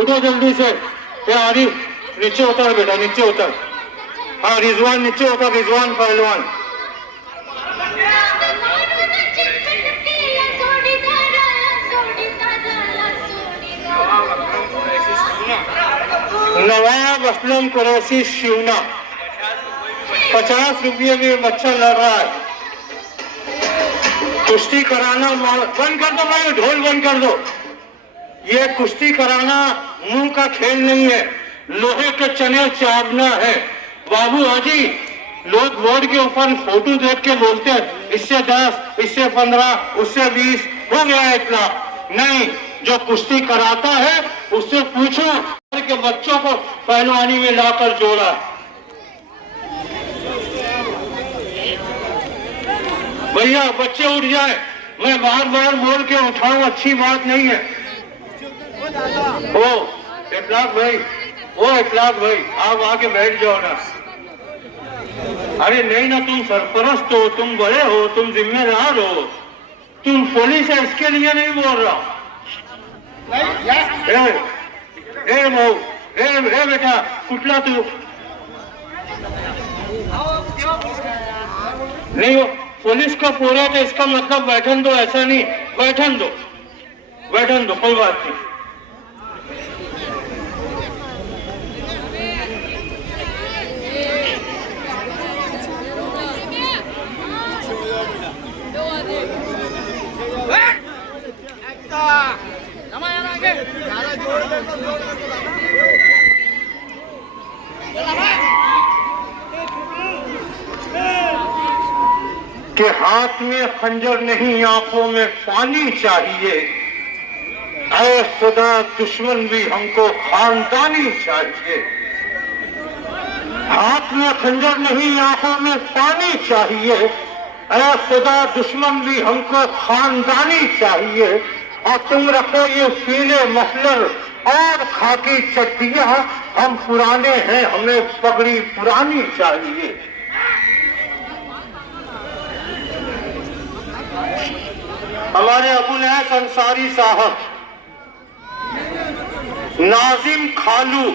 उठो जल्दी से। ये आरिफ नीचे उतर बेटा, नीचे उतर। हाँ रिजवान नीचे उतर, रिजवान पहलवान। नवाब असलम कुरैशी शिवना 50 रुपये में बच्चा लड़ रहा है। कुश्ती कराना बंद कर दो भाई, ढोल बंद कर दो। ये कुश्ती कराना मुंह का खेल नहीं है, लोहे के चने चावना है। बाबू हाजी लोग बोर्ड के ऊपर फोटो देख के बोलते हैं इससे 10, इससे 15, उससे 20 हो गया 1 लाख। नहीं, जो कुश्ती कराता है उससे पूछो के बच्चों को पहलवानी में लाकर जोड़ा। भैया बच्चे उठ जाए, मैं बार बार बोल के उठाऊं अच्छी बात नहीं है। ओ इखलाक भाई, ओ इखलाक भाई, आप आके बैठ जाओ ना। अरे नहीं ना, तुम सरपरस्त हो, तुम बड़े हो, तुम जिम्मेदार हो, तुम पुलिस है, इसके लिए नहीं बोल रहा। ए बेटा कुटला तू नहीं हो, पुलिस का पूरा तो इसका मतलब बैठन दो, ऐसा नहीं, बैठन दो, बैठन दो, कोई बात नहीं। कि हाथ में खंजर नहीं, आंखों में पानी चाहिए। ऐ खुदा दुश्मन भी हमको खानदानी चाहिए। हाथ में खंजर नहीं, आंखों में पानी चाहिए। ऐ खुदा दुश्मन भी हमको खानदानी चाहिए। और तुम रखो ये पीले मफलर और खाकी चड्डियां, हम पुराने हैं, हमें पगड़ी पुरानी चाहिए। हमारे अबुल हसन अंसारी साहब, नाजिम खालू,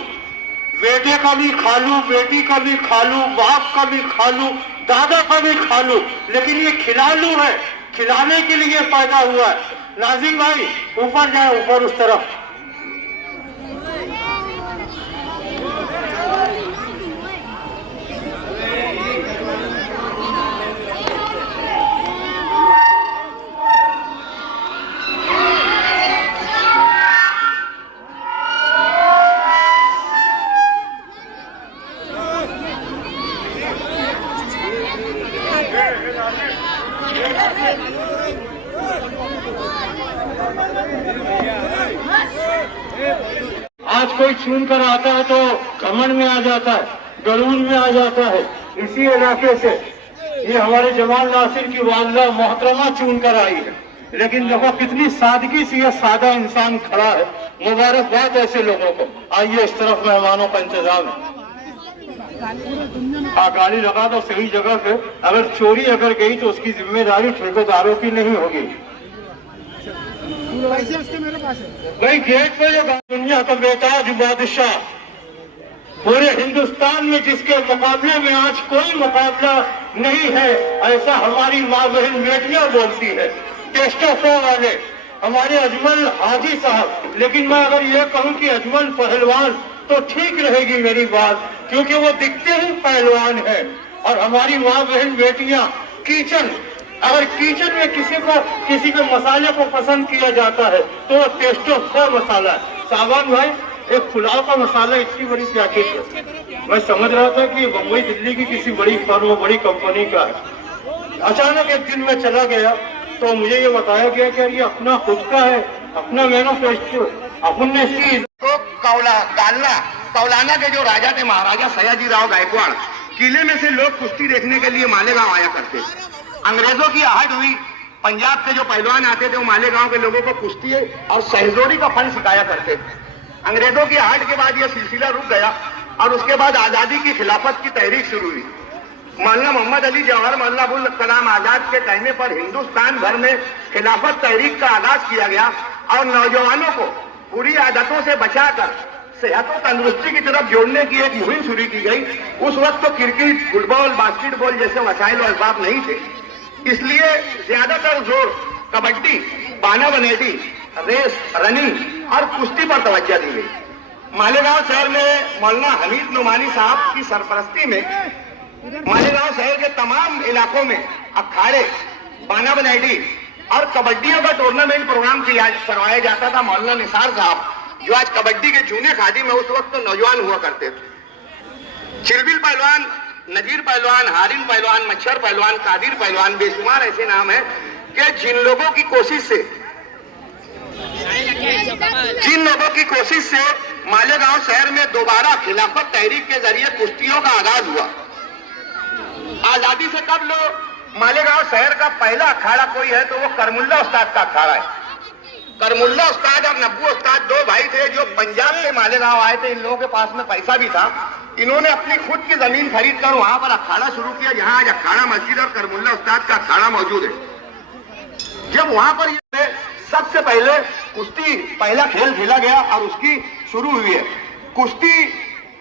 बेटे का भी खालू, बेटी का भी खालू, बाप का भी खालू, दादा का भी खालू, लेकिन ये खिलालू है, खिलाने के लिए पैदा हुआ है। नाजिम भाई ऊपर जाए, ऊपर उस तरफ। आज कोई छून कर आता है तो घमंड में आ जाता है, गलून में आ जाता है। इसी इलाके से ये हमारे जमाल नासिर की वालदा मोहतरमा चून कर आई है, लेकिन देखो कितनी सादगी से यह सादा इंसान खड़ा है। मुबारकबाद ऐसे लोगों को। आइए इस तरफ, मेहमानों का इंतजाम है। गाड़ी लगा दो सही जगह पे। अगर चोरी अगर गई तो उसकी जिम्मेदारी ठेकेदारों की नहीं होगी। पैसे उसके मेरे पास है भाई। गेट पे जो दुनिया का बेताज बादशाह, पूरे हिंदुस्तान में जिसके मुकाबले में आज कोई मुकाबला नहीं है, ऐसा हमारी माँ बहन बेटियां बोलती है। टेस्टोफो वाले हमारे अजमल हाजी साहब। लेकिन मैं अगर ये कहूं कि अजमल पहलवान तो ठीक रहेगी मेरी बात, क्योंकि वो दिखते ही पहलवान है। और हमारी माँ बहन बेटियां किचन, अगर किचन में किसी के मसाले को पसंद किया जाता है तो वो टेस्टोफो मसाला है। सावन भाई एक पुलाव का मसाला इतनी बड़ी पैकेट है, मैं समझ रहा था कि बम्बई दिल्ली की किसी बड़ी फर्म, बड़ी कंपनी का है। अचानक एक दिन में चला गया तो मुझे ये बताया गया कि ये अपना खुद का है, अपना मैन्युफैक्चर, अपने चीज को कौलाना के जो राजा थे, महाराजा सयाजी राव गायकवाड़, किले में से लोग कुश्ती देखने के लिए मालेगांव आया करते। अंग्रेजों की आहट हुई, पंजाब से जो पहलवान आते थे वो मालेगांव के लोगों को कुश्ती और सहजोरी का फन सिखाया करते थे। अंग्रेजों की आहट के बाद यह सिलसिला रुक गया और उसके बाद आजादी की खिलाफत की तहरीक शुरू हुई। मौलाना मोहम्मद अली जवाहर, मौलाना अबुल कलाम आजाद के कहने पर हिंदुस्तान भर में खिलाफत तहरीक का आगाज किया गया और नौजवानों को बुरी आदतों से बचाकर सेहत और तंदुरुस्ती की तरफ जोड़ने की एक मुहिम शुरू की गई। उस वक्त तो क्रिकेट, फुटबॉल, बास्केटबॉल जैसे वसाइल और असबाब नहीं थे, इसलिए ज्यादातर जोर कबड्डी, बाना बनेटी, रेस, रनिंग और कुश्ती पर तवज्जो दी गई। मालेगांव शहर में मौलाना हमीद नुमानी साहब की सरपरस्ती में मालेगांव शहर के तमाम इलाकों में अखाड़े, बाना बनेटी और कबड्डियों का टूर्नामेंट प्रोग्राम करवाया जाता था। मौलाना निसार साहब जो आज कबड्डी के जूने खादी में उस वक्त तो नौजवान हुआ करते थे। चिलबिल पहलवान, नजीर पहलवान, हारिन पहलवान, मच्छर पहलवान, कादिर पहलवान, बेशुमार ऐसे नाम है कि जिन लोगों की कोशिश से मालेगांव शहर में दोबारा खिलाफत तहरीक के जरिए कुश्तियों का आगाज हुआ। आजादी से कब लो मालेगांव शहर का पहला अखाड़ा कोई है तो वो करमुल्ला उस्ताद का अखाड़ा है। करमुल्ला उस्ताद और नब्बू उस्ताद दो भाई थे जो पंजाब से मालेगांव आए थे। इन लोगों के पास में पैसा भी था। इन्होंने अपनी खुद की जमीन खरीद कर वहां पर अखाड़ा शुरू किया, जहां आज अखाड़ा मस्जिद और करमुल्ला उस्ताद का अखाड़ा मौजूद है। जब वहां पर सबसे पहले कुश्ती पहला खेल खेला गया और उसकी शुरू हुई है। कुश्ती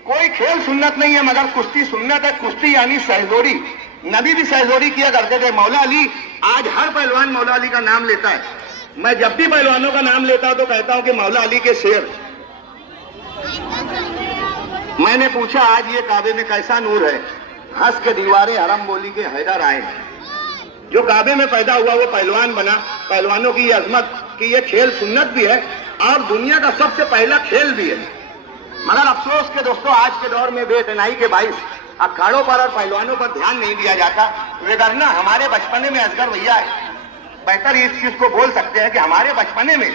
कोई खेल सुन्नत नहीं है, मगर कुश्ती सुन्नत है। कुश्ती यानी सहजोरी, नबी भी सहजोरी किया करते थे। मौला अली, आज हर पहलवान मौला अली का नाम लेता है। मैं जब भी पहलवानों का नाम लेता हूं तो कहता हूं कि मौला अली के शेर। मैंने पूछा आज ये काबे में कैसा नूर है, हंस के दीवारे हरम बोली के हैदर आए। जो काबे में पैदा हुआ वो पहलवान बना। पहलवानों की ये अजमत कि ये खेल सुन्नत भी है और दुनिया का सबसे पहला खेल भी है। मगर अफसोस के दोस्तों, आज के दौर में बेतनाई के बाइस अखाड़ों पर और पहलवानों पर ध्यान नहीं दिया जाता। वरना हमारे बचपने में असगर भैया बेहतर इस चीज को बोल सकते हैं कि हमारे बचपने में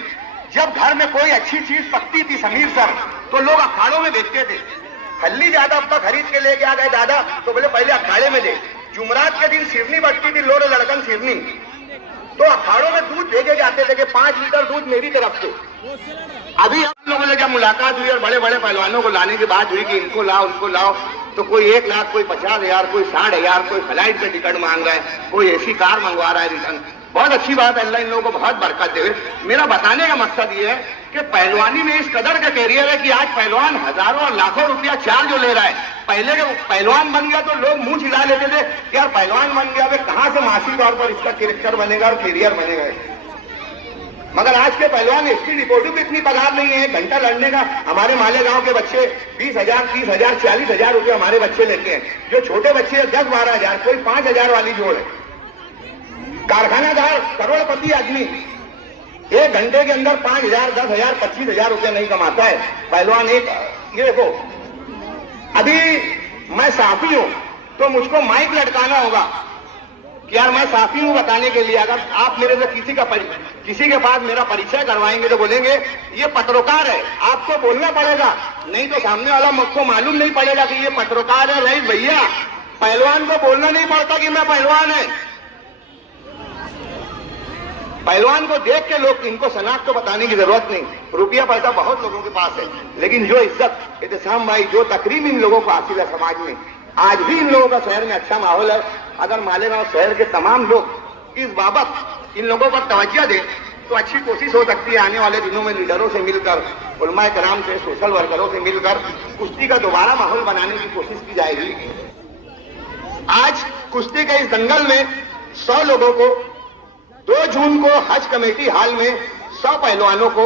जब घर में कोई अच्छी चीज पकती थी, समीर सर, तो लोग अखाड़ों में देखते थे। हल्ली ज्यादा अब्बा खरीद के लेके आ गए दादा, तो बोले पहले अखाड़े में दे। जुमरात के दिन सिरनी बटती थी, लोरे लड़कन सिरनी, तो अखाड़ों में दूध भेजे जाते थे कि 5 लीटर दूध मेरी तरफ से। अभी हम लोगों ने जब मुलाकात हुई और बड़े बड़े पहलवानों को लाने की बात हुई कि इनको लाओ उनको लाओ, तो कोई 1 लाख, कोई 50,000, कोई 60,000, कोई फ्लाइट पे टिकट मांग रहा है, कोई ऐसी कार मंगवा रहा है रिटर्न। बहुत अच्छी बात है, अल्लाह इन लोगों को बहुत बरकत दे। मेरा बताने का मकसद ये है कि पहलवानी में इस कदर का कैरियर है कि आज पहलवान हजारों और लाखों रुपया चार्ज जो ले रहा है। पहले के पहलवान बन गया तो लोग मुंह छिला लेते थे कि यार पहलवान बन गया, वे कहां से मासिक तौर पर इसका कैरेक्टर बनेगा और कैरियर बनेगा। मगर आज के पहलवान इसकी रिपोर्टिंग भी इतनी पगार नहीं है। घंटा लड़ने का हमारे मालेगांव के बच्चे 20,000, 30,000, 40,000 रुपये हमारे बच्चे लेते हैं। जो छोटे बच्चे 10-12,000, कोई 5,000 वाली जोड़ है। कारखानादार करोड़पति आदमी 1 घंटे के अंदर 5,000, 10,000, 25,000 रुपये नहीं कमाता है। पहलवान एक, ये देखो, अभी मैं साफी हूं तो मुझको माइक लटकाना होगा कि यार मैं साफी हूं बताने के लिए। अगर आप मेरे से किसी के पास मेरा परिचय करवाएंगे तो बोलेंगे ये पत्रकार है, आपको बोलना पड़ेगा, नहीं तो सामने वाला मुझको मालूम नहीं पड़ेगा कि ये पत्रकार है। रईस भैया, पहलवान को बोलना नहीं पड़ता कि मैं पहलवान है। पहलवान को देख के लोग, इनको शनाख्त तो बताने की जरूरत नहीं। रुपया पैसा बहुत लोगों के पास है, लेकिन जो इज्जत, एहतसाम भाई, जो तकरीम इन लोगों को हासिल है समाज में, आज भी इन लोगों का शहर में अच्छा माहौल है। अगर मालेगांव शहर के तमाम लोग इस बाबत इन लोगों पर तवज्जो दें तो अच्छी कोशिश हो सकती है। आने वाले दिनों में लीडरों से मिलकर, उलमाए कराम से, सोशल वर्करों से मिलकर कुश्ती का दोबारा माहौल बनाने की कोशिश की जाएगी। आज कुश्ती के इस दंगल में 100 लोगों को 2 जून को हज कमेटी हाल में 100 पहलवानों को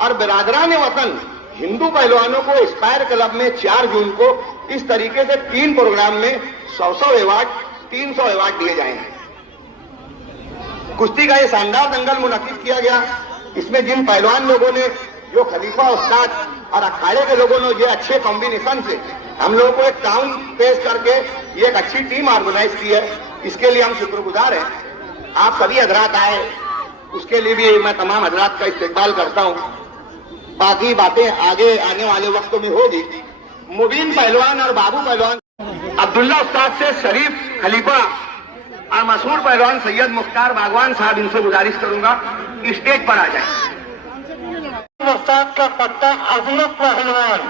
और बिरादरान वतन हिंदू पहलवानों को स्पायर क्लब में 4 जून को इस तरीके से 3 प्रोग्राम में 100 अवार्ड, 300 अवार्ड दिए जाएंगे। कुश्ती का ये शानदार दंगल मुनक्किद किया गया। इसमें जिन पहलवान लोगों ने, जो खलीफा उस्ताद और अखाड़े के लोगों ने ये अच्छे कॉम्बिनेशन से हम लोगों को एक टाउन पेश करके ये एक अच्छी टीम ऑर्गेनाइज की है, इसके लिए हम शुक्रगुजार हैं। आप सभी हजरात आए, उसके लिए भी मैं तमाम हजरात का इस्तेकबाल करता हूं। बाकी बातें आगे आने वाले वक्तों में होगी। मुबीन पहलवान और बाबू पहलवान, अब्दुल्ला उस्ताद से शरीफ खलीफा और मशहूर पहलवान सैयद मुख्तार बागवान साहब, इनसे गुजारिश करूंगा कि स्टेज पर आ जाए। उस्ताद का पट्टा अजमत पहलवान